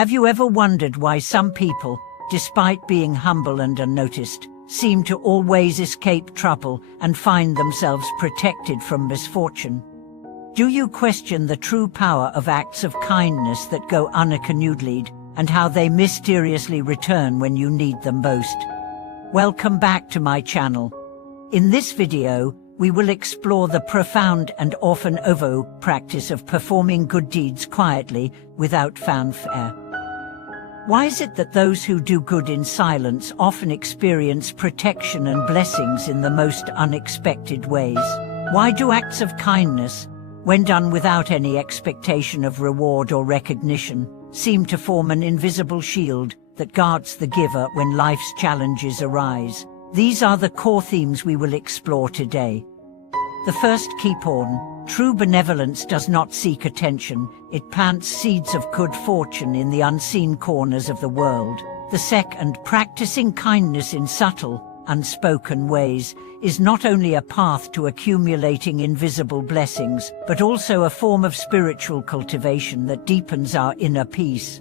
Have you ever wondered why some people, despite being humble and unnoticed, seem to always escape trouble and find themselves protected from misfortune? Do you question the true power of acts of kindness that go unacknowledged, and how they mysteriously return when you need them most? Welcome back to my channel. In this video, we will explore the profound and often overlooked practice of performing good deeds quietly, without fanfare. Why is it that those who do good in silence often experience protection and blessings in the most unexpected ways? Why do acts of kindness, when done without any expectation of reward or recognition, seem to form an invisible shield that guards the giver when life's challenges arise? These are the core themes we will explore today. The first key point: true benevolence does not seek attention, it plants seeds of good fortune in the unseen corners of the world. The second, practicing kindness in subtle, unspoken ways, is not only a path to accumulating invisible blessings, but also a form of spiritual cultivation that deepens our inner peace.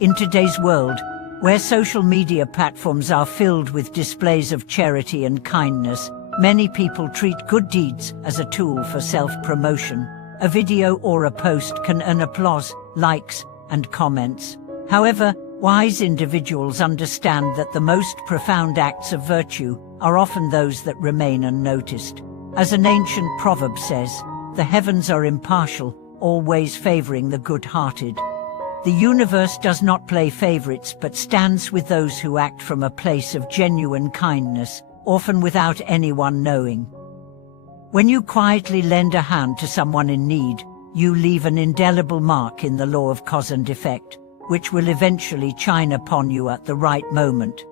In today's world, where social media platforms are filled with displays of charity and kindness, many people treat good deeds as a tool for self-promotion. A video or a post can earn applause, likes, and comments. However, wise individuals understand that the most profound acts of virtue are often those that remain unnoticed. As an ancient proverb says, "The heavens are impartial, always favoring the good-hearted." The universe does not play favorites but stands with those who act from a place of genuine kindness, often without anyone knowing. When you quietly lend a hand to someone in need, you leave an indelible mark in the law of cause and effect, which will eventually shine upon you at the right moment.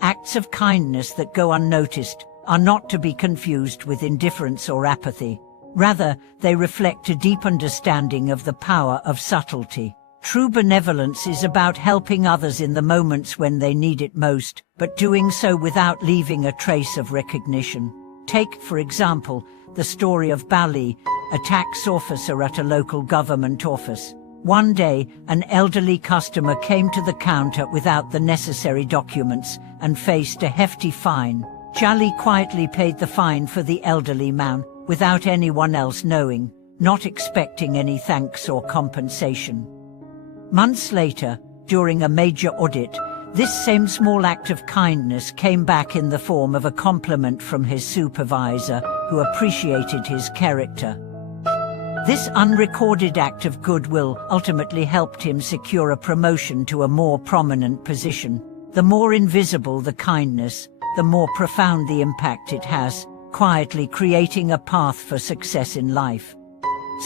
Acts of kindness that go unnoticed are not to be confused with indifference or apathy. Rather, they reflect a deep understanding of the power of subtlety. True benevolence is about helping others in the moments when they need it most, but doing so without leaving a trace of recognition. Take, for example, the story of Bali, a tax officer at a local government office. One day, an elderly customer came to the counter without the necessary documents and faced a hefty fine. Bali quietly paid the fine for the elderly man, without anyone else knowing, not expecting any thanks or compensation. Months later, during a major audit, this same small act of kindness came back in the form of a compliment from his supervisor, who appreciated his character. This unrecorded act of goodwill ultimately helped him secure a promotion to a more prominent position. The more invisible the kindness, the more profound the impact it has, quietly creating a path for success in life.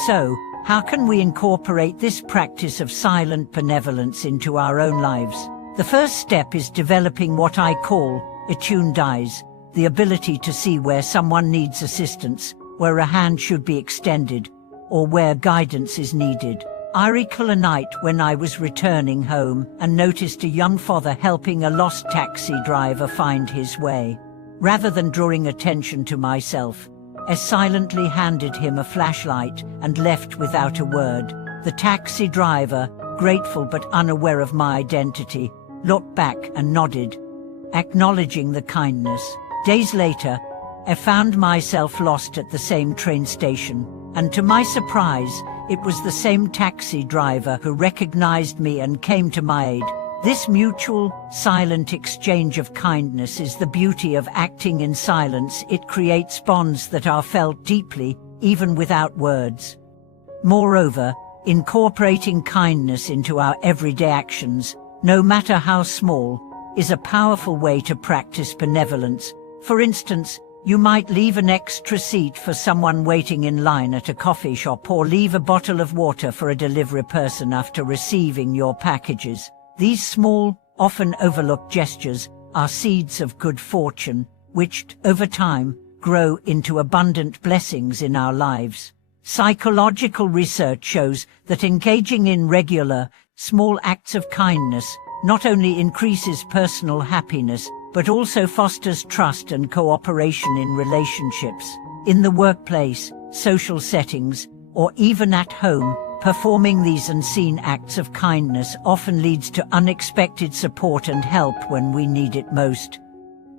So, how can we incorporate this practice of silent benevolence into our own lives? The first step is developing what I call attuned eyes, the ability to see where someone needs assistance, where a hand should be extended, or where guidance is needed. I recall a night when I was returning home and noticed a young father helping a lost taxi driver find his way. Rather than drawing attention to myself, I silently handed him a flashlight and left without a word. The taxi driver, grateful but unaware of my identity, looked back and nodded, acknowledging the kindness. Days later, I found myself lost at the same train station, and to my surprise, it was the same taxi driver who recognized me and came to my aid. This mutual, silent exchange of kindness is the beauty of acting in silence. It creates bonds that are felt deeply, even without words. Moreover, incorporating kindness into our everyday actions, no matter how small, is a powerful way to practice benevolence. For instance, you might leave an extra seat for someone waiting in line at a coffee shop, or leave a bottle of water for a delivery person after receiving your packages. These small, often overlooked gestures are seeds of good fortune, which, over time, grow into abundant blessings in our lives. Psychological research shows that engaging in regular, small acts of kindness not only increases personal happiness, but also fosters trust and cooperation in relationships. In the workplace, social settings, or even at home, Performing these unseen acts of kindness often leads to unexpected support and help when we need it most.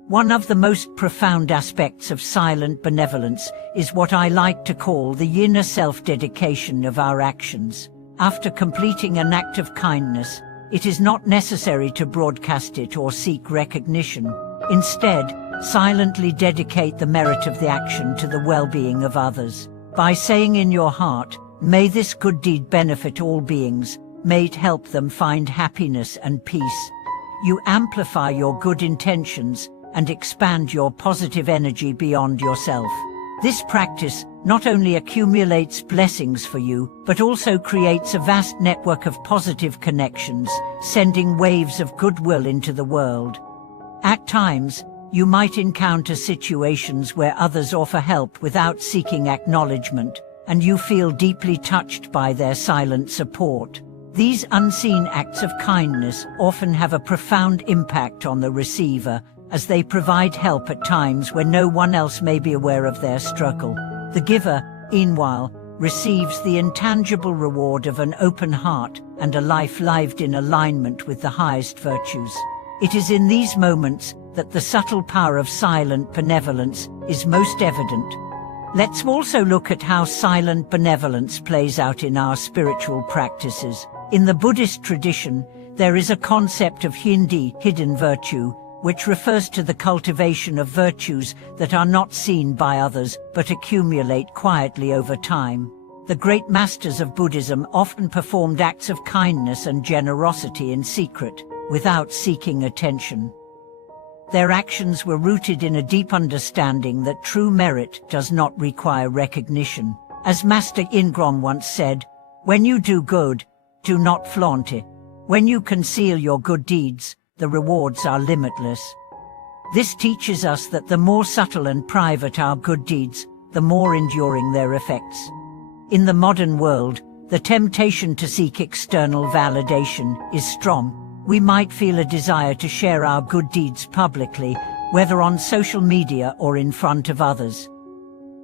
One of the most profound aspects of silent benevolence is what I like to call the inner self-dedication of our actions. After completing an act of kindness, it is not necessary to broadcast it or seek recognition. Instead, silently dedicate the merit of the action to the well-being of others. By saying in your heart, "May this good deed benefit all beings, may it help them find happiness and peace," you amplify your good intentions and expand your positive energy beyond yourself. This practice not only accumulates blessings for you, but also creates a vast network of positive connections, sending waves of goodwill into the world. At times, you might encounter situations where others offer help without seeking acknowledgement, and you feel deeply touched by their silent support. These unseen acts of kindness often have a profound impact on the receiver, as they provide help at times when no one else may be aware of their struggle. The giver, meanwhile, receives the intangible reward of an open heart and a life lived in alignment with the highest virtues. It is in these moments that the subtle power of silent benevolence is most evident. Let's also look at how silent benevolence plays out in our spiritual practices. In the Buddhist tradition, there is a concept of hindi, hidden virtue, which refers to the cultivation of virtues that are not seen by others but accumulate quietly over time. The great masters of Buddhism often performed acts of kindness and generosity in secret, without seeking attention. Their actions were rooted in a deep understanding that true merit does not require recognition. As Master Ingron once said, "When you do good, do not flaunt it. When you conceal your good deeds, the rewards are limitless." This teaches us that the more subtle and private our good deeds, the more enduring their effects. In the modern world, the temptation to seek external validation is strong. We might feel a desire to share our good deeds publicly, whether on social media or in front of others.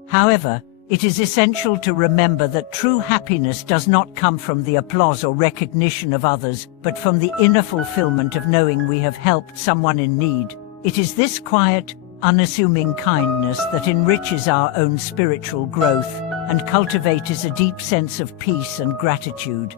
However, it is essential to remember that true happiness does not come from the applause or recognition of others, but from the inner fulfillment of knowing we have helped someone in need. It is this quiet, unassuming kindness that enriches our own spiritual growth and cultivates a deep sense of peace and gratitude.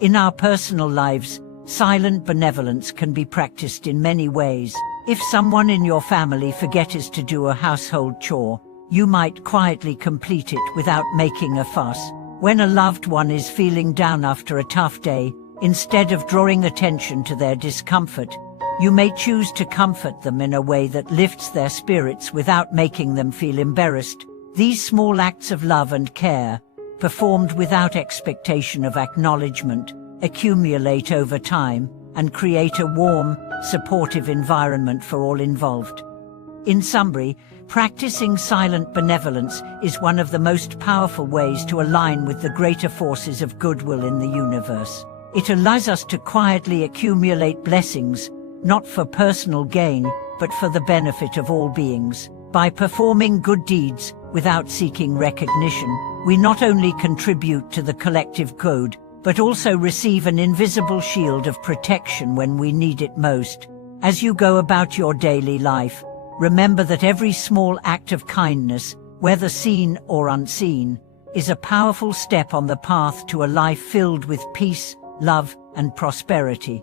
In our personal lives, silent benevolence can be practiced in many ways. If someone in your family forgets to do a household chore, you might quietly complete it without making a fuss. When a loved one is feeling down after a tough day, instead of drawing attention to their discomfort, you may choose to comfort them in a way that lifts their spirits without making them feel embarrassed. These small acts of love and care, performed without expectation of acknowledgement, accumulate over time and create a warm, supportive environment for all involved. In summary, practicing silent benevolence is one of the most powerful ways to align with the greater forces of goodwill in the universe. It allows us to quietly accumulate blessings, not for personal gain, but for the benefit of all beings. By performing good deeds without seeking recognition, we not only contribute to the collective good, but also receive an invisible shield of protection when we need it most. As you go about your daily life, remember that every small act of kindness, whether seen or unseen, is a powerful step on the path to a life filled with peace, love, and prosperity.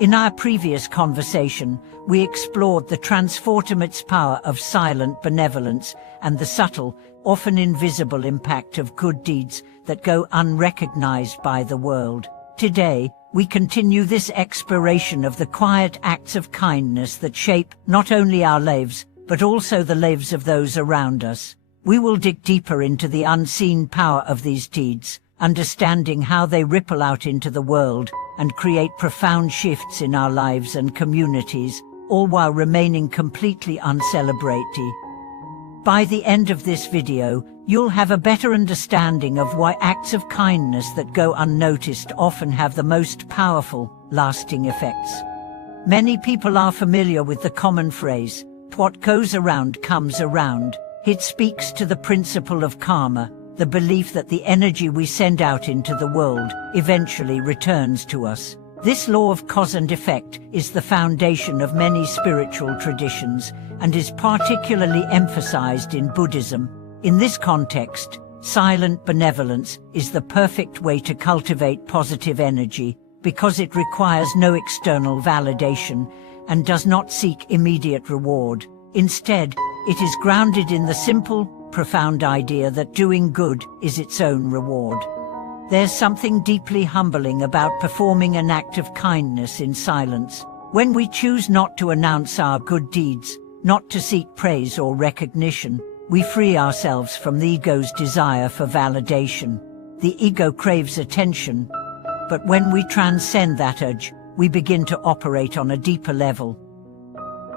In our previous conversation, we explored the transformative power of silent benevolence and the subtle, often invisible impact of good deeds that go unrecognized by the world. Today, we continue this exploration of the quiet acts of kindness that shape not only our lives, but also the lives of those around us. We will dig deeper into the unseen power of these deeds, understanding how they ripple out into the world and create profound shifts in our lives and communities, all while remaining completely uncelebrated. By the end of this video, you'll have a better understanding of why acts of kindness that go unnoticed often have the most powerful, lasting effects. Many people are familiar with the common phrase, "What goes around comes around." It speaks to the principle of karma, the belief that the energy we send out into the world eventually returns to us. This law of cause and effect is the foundation of many spiritual traditions and is particularly emphasized in Buddhism. In this context, silent benevolence is the perfect way to cultivate positive energy because it requires no external validation and does not seek immediate reward. Instead, it is grounded in the simple, profound idea that doing good is its own reward. There's something deeply humbling about performing an act of kindness in silence. When we choose not to announce our good deeds, not to seek praise or recognition, we free ourselves from the ego's desire for validation. The ego craves attention, but when we transcend that urge, we begin to operate on a deeper level.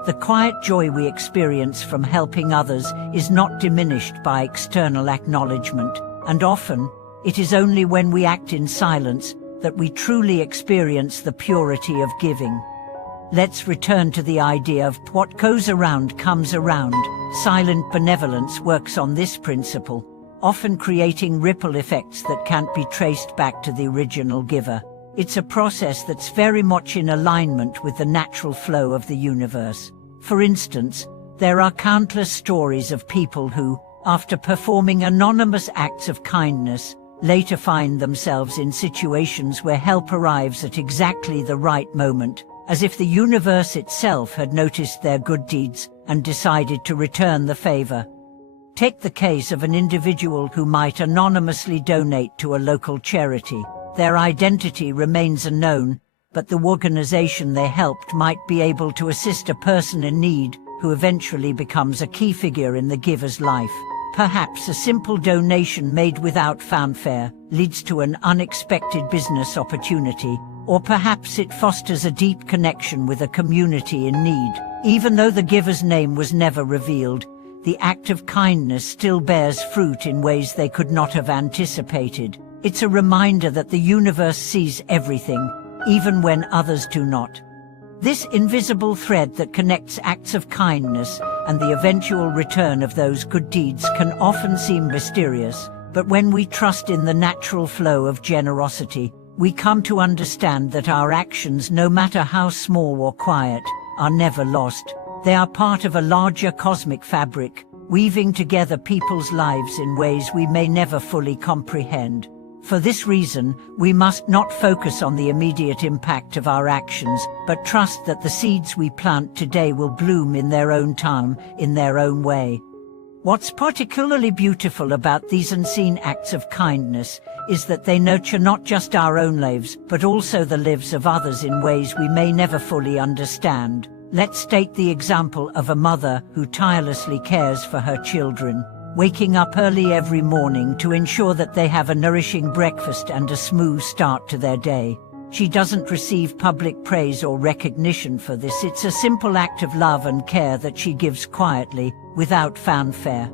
The quiet joy we experience from helping others is not diminished by external acknowledgement, and often, it is only when we act in silence that we truly experience the purity of giving. Let's return to the idea of what goes around comes around. Silent benevolence works on this principle, often creating ripple effects that can't be traced back to the original giver. It's a process that's very much in alignment with the natural flow of the universe. For instance, there are countless stories of people who, after performing anonymous acts of kindness, later find themselves in situations where help arrives at exactly the right moment, as if the universe itself had noticed their good deeds and decided to return the favor. Take the case of an individual who might anonymously donate to a local charity. Their identity remains unknown, but the organization they helped might be able to assist a person in need who eventually becomes a key figure in the giver's life. Perhaps a simple donation made without fanfare leads to an unexpected business opportunity, or perhaps it fosters a deep connection with a community in need. Even though the giver's name was never revealed, the act of kindness still bears fruit in ways they could not have anticipated. It's a reminder that the universe sees everything, even when others do not. This invisible thread that connects acts of kindness and the eventual return of those good deeds can often seem mysterious, but when we trust in the natural flow of generosity, we come to understand that our actions, no matter how small or quiet, are never lost. They are part of a larger cosmic fabric, weaving together people's lives in ways we may never fully comprehend. For this reason, we must not focus on the immediate impact of our actions, but trust that the seeds we plant today will bloom in their own time, in their own way. What's particularly beautiful about these unseen acts of kindness is that they nurture not just our own lives, but also the lives of others in ways we may never fully understand. Let's take the example of a mother who tirelessly cares for her children, waking up early every morning to ensure that they have a nourishing breakfast and a smooth start to their day. She doesn't receive public praise or recognition for this. It's a simple act of love and care that she gives quietly, without fanfare.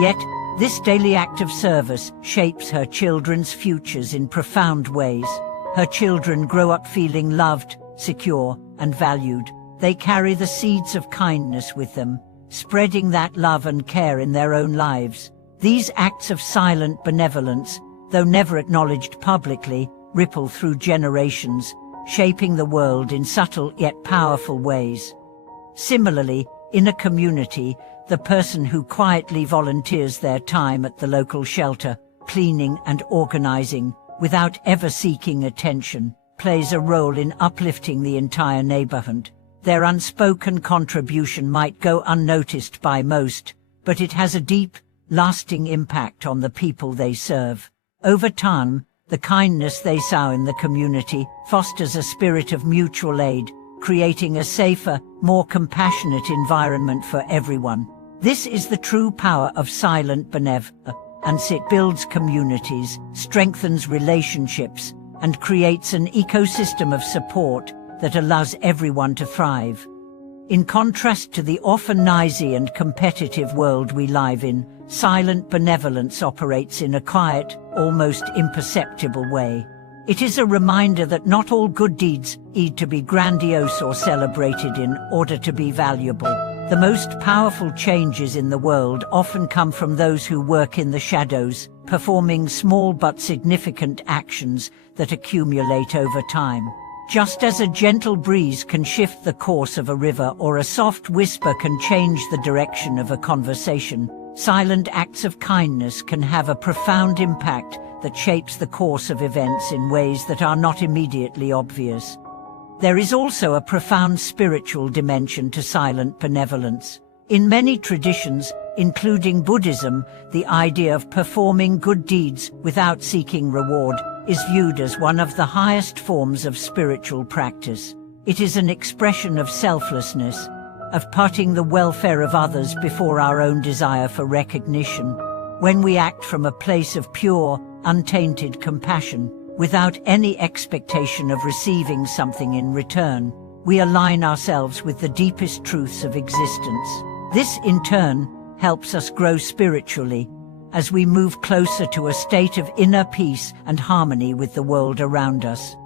Yet, this daily act of service shapes her children's futures in profound ways. Her children grow up feeling loved, secure, and valued. They carry the seeds of kindness with them, spreading that love and care in their own lives. These acts of silent benevolence, though never acknowledged publicly, ripple through generations, shaping the world in subtle yet powerful ways. Similarly, in a community, the person who quietly volunteers their time at the local shelter, cleaning and organizing, without ever seeking attention, plays a role in uplifting the entire neighborhood. Their unspoken contribution might go unnoticed by most, but it has a deep, lasting impact on the people they serve. Over time, the kindness they sow in the community fosters a spirit of mutual aid, creating a safer, more compassionate environment for everyone. This is the true power of silent benevolence. It builds communities, strengthens relationships, and creates an ecosystem of support that allows everyone to thrive. In contrast to the often noisy and competitive world we live in, silent benevolence operates in a quiet, almost imperceptible way. It is a reminder that not all good deeds need to be grandiose or celebrated in order to be valuable. The most powerful changes in the world often come from those who work in the shadows, performing small but significant actions that accumulate over time. Just as a gentle breeze can shift the course of a river or a soft whisper can change the direction of a conversation, silent acts of kindness can have a profound impact that shapes the course of events in ways that are not immediately obvious. There is also a profound spiritual dimension to silent benevolence. In many traditions, including Buddhism, the idea of performing good deeds without seeking reward is viewed as one of the highest forms of spiritual practice. It is an expression of selflessness, of putting the welfare of others before our own desire for recognition. When we act from a place of pure, untainted compassion, without any expectation of receiving something in return, we align ourselves with the deepest truths of existence. This, in turn, helps us grow spiritually, as we move closer to a state of inner peace and harmony with the world around us.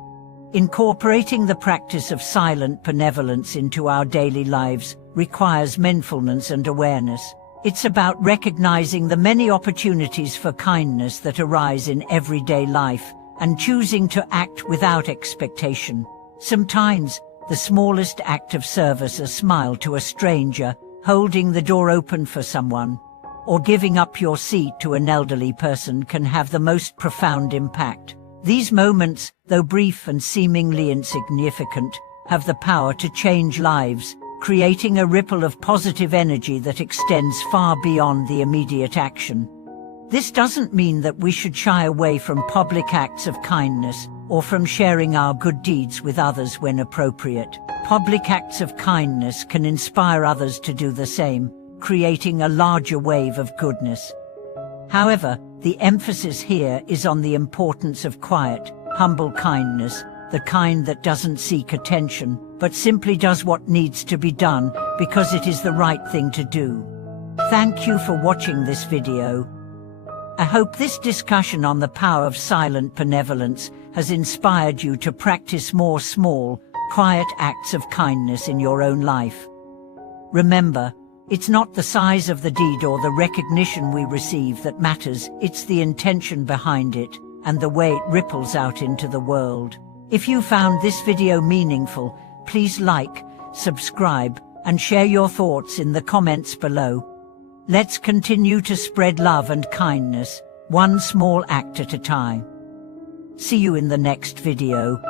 Incorporating the practice of silent benevolence into our daily lives requires mindfulness and awareness. It's about recognizing the many opportunities for kindness that arise in everyday life and choosing to act without expectation. Sometimes, the smallest act of service, a smile to a stranger, holding the door open for someone, or giving up your seat to an elderly person can have the most profound impact. These moments, though brief and seemingly insignificant, have the power to change lives, creating a ripple of positive energy that extends far beyond the immediate action. This doesn't mean that we should shy away from public acts of kindness or from sharing our good deeds with others when appropriate. Public acts of kindness can inspire others to do the same, creating a larger wave of goodness. However, the emphasis here is on the importance of quiet, humble kindness, the kind that doesn't seek attention, but simply does what needs to be done because it is the right thing to do. Thank you for watching this video. I hope this discussion on the power of silent benevolence has inspired you to practice more small, quiet acts of kindness in your own life. Remember, it's not the size of the deed or the recognition we receive that matters, it's the intention behind it and the way it ripples out into the world. If you found this video meaningful, please like, subscribe, and share your thoughts in the comments below. Let's continue to spread love and kindness, one small act at a time. See you in the next video.